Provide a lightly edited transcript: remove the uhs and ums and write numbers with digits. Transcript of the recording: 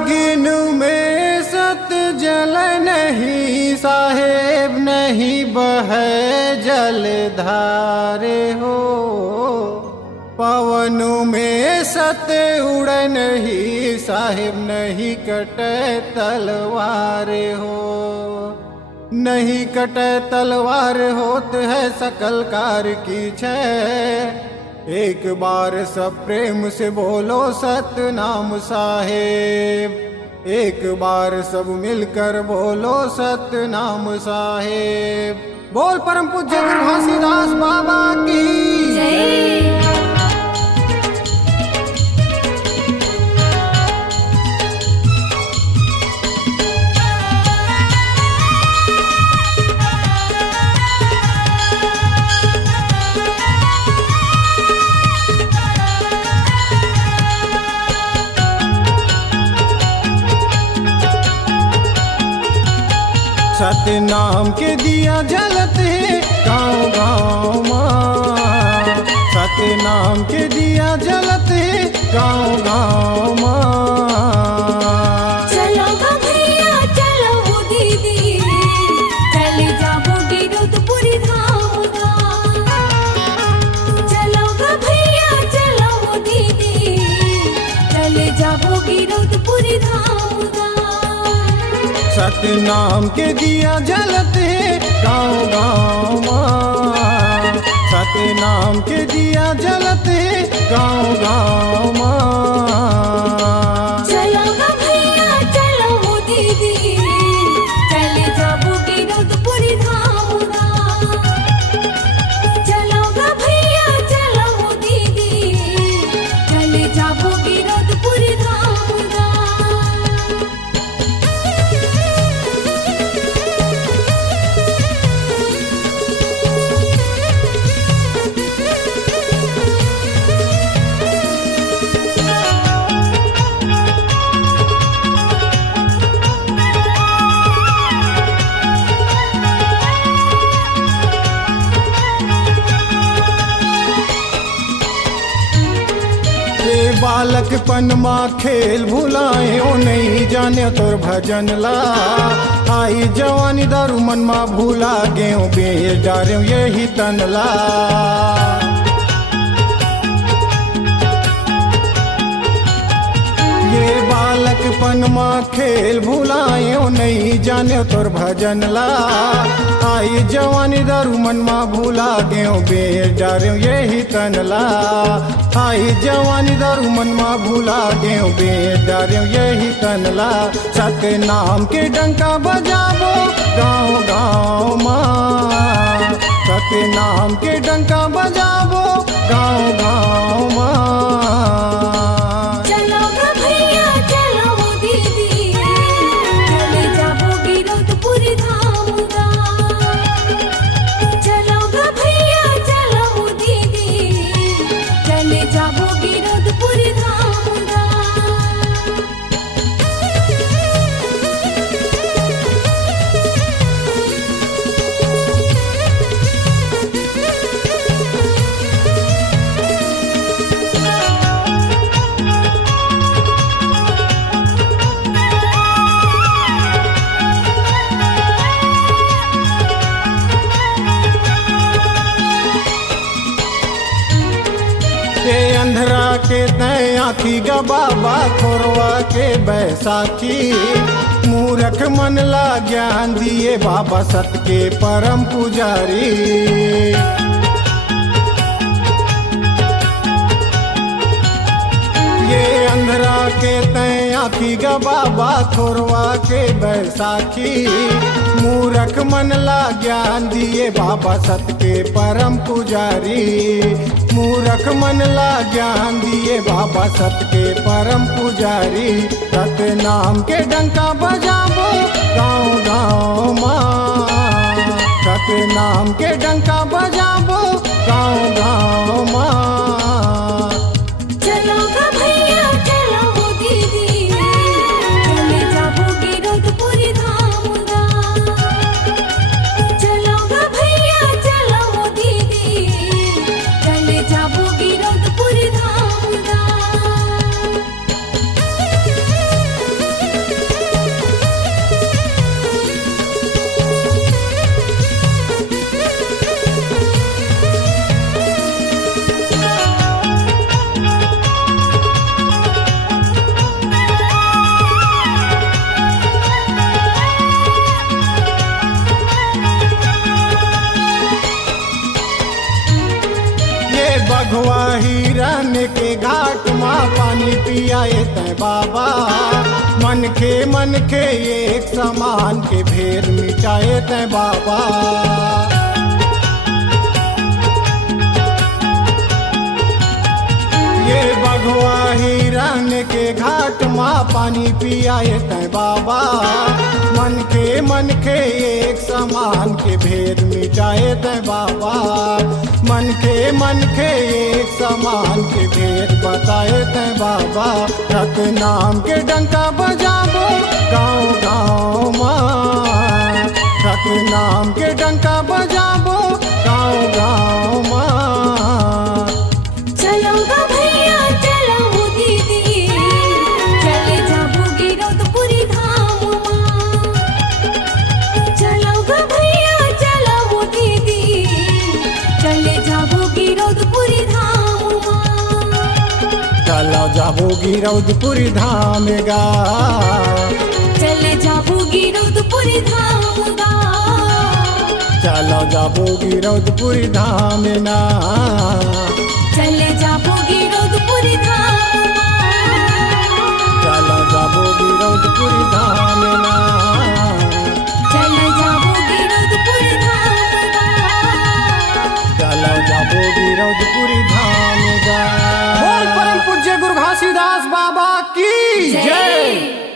आगिन में सत जल नहीं साहेब नहीं बह जल धारे हो। पवन में सत उड़ नहीं साहेब नहीं कटे तलवार हो। नहीं कटे तलवार होत है सकल कार की छे। एक बार सब प्रेम से बोलो सतनाम साहेब। एक बार सब मिलकर बोलो सतनाम साहेब। बोल परम पूज्य गुरु घासीदास बाबा की जय। सतनाम के दिया जलते गाँव गाँव माँ। सतनाम के दिया जलते गाँव गाँव माँ। चलो गा भैया चलो वो दीदी चले जाओगे रुद्रपुरी धाम गा। चलो गा भैया चलो वो दीदी चले जाओगे रुद्रपुरी धाम गा। सतनाम के दिया जलते गाँव गाँव माँ। सतनाम के दिया जलते गाँव गाँव माँ। चलो गा भैया चलो वो दीदी चले जाओगे रुद्रपुरी धाम गा। चलो गा भैया चलो वो दीदी चले जाओगे रुद्रपुरी धाम गा। बालकपन माँ खेल भुलाए ओ नहीं जाने तोर भजन ला। आई जवानी दारू मन माँ भूला गे बेच डारे यही तनला। ये बालकपन माँ खेल भुलाए ओ नहीं जाने तोर भजन ला। आई जवानी दारू मन माँ भूला गे बेच डारे यही तनला। आई जवानी दारू मन माँ भूला गे बेच डारे यही तनला। सतनाम के डंका बजाबो गाँव गाँव माँ। सतनाम के डंका बजाबो गाँव गाँव माँ। चलो गा भैया चलो वो दीदी चले जाओगे रुद्रपुरी धाम गा। चलो गा भैया चलो वो दीदी चले जाओगे रुद्रपुरी धाम गा। अंधरा के तय आखी गा बाबा खोरवा के बैसाखी। मूर्ख मन ला ज्ञान दिए बाबा सत के परम पुजारी। ये अंधरा के तय आखी गा बाबा खोरवा के बैसाखी। मूर्ख मन ला ज्ञान दिए बाबा सत के परम पुजारी। मूर्ख मन ला ज्ञान दिए बाबा सत के परम पुजारी। सतनाम के डंका बजाबो गाँव गाँव माँ। सतनाम के डंका बजाबो गाँव गाँव माँ। चलो गा भैया चलो वो दीदी चले जाओगे रुद्रपुरी धाम गा। चलो गा भैया चलो वो दीदी चले जाओगे रुद्रपुरी धाम गा। बघवा हिरन के घाट माँ पानी पियाए तै बाबा। मन के एक समान के भेर मिटाए तै बाबा। ये बघवा हिरन के घाट माँ पानी पियाए तै बाबा। मन के एक समान के भेद मिटाए तै बाबा। मन के एक समान के भेद बताए तै बाबा। रत नाम के डंका बजाबो गाँव गाँव माँ। रत नाम के डंका बजाबो गाँव गाँव माँ। चलो गा भैया चलो दीदी, चले जाबो गिरौदपुरी धाम माँ। चलो गा भैया चलो दीदी, चले जाबो गिरौदपुरी धाम माँ। चलो जाबो गिरौदपुरी धाम गा। चले जाबो गिरौदपुरी धाम गा। चलो जाबो गिरौदपुरी धाम ना।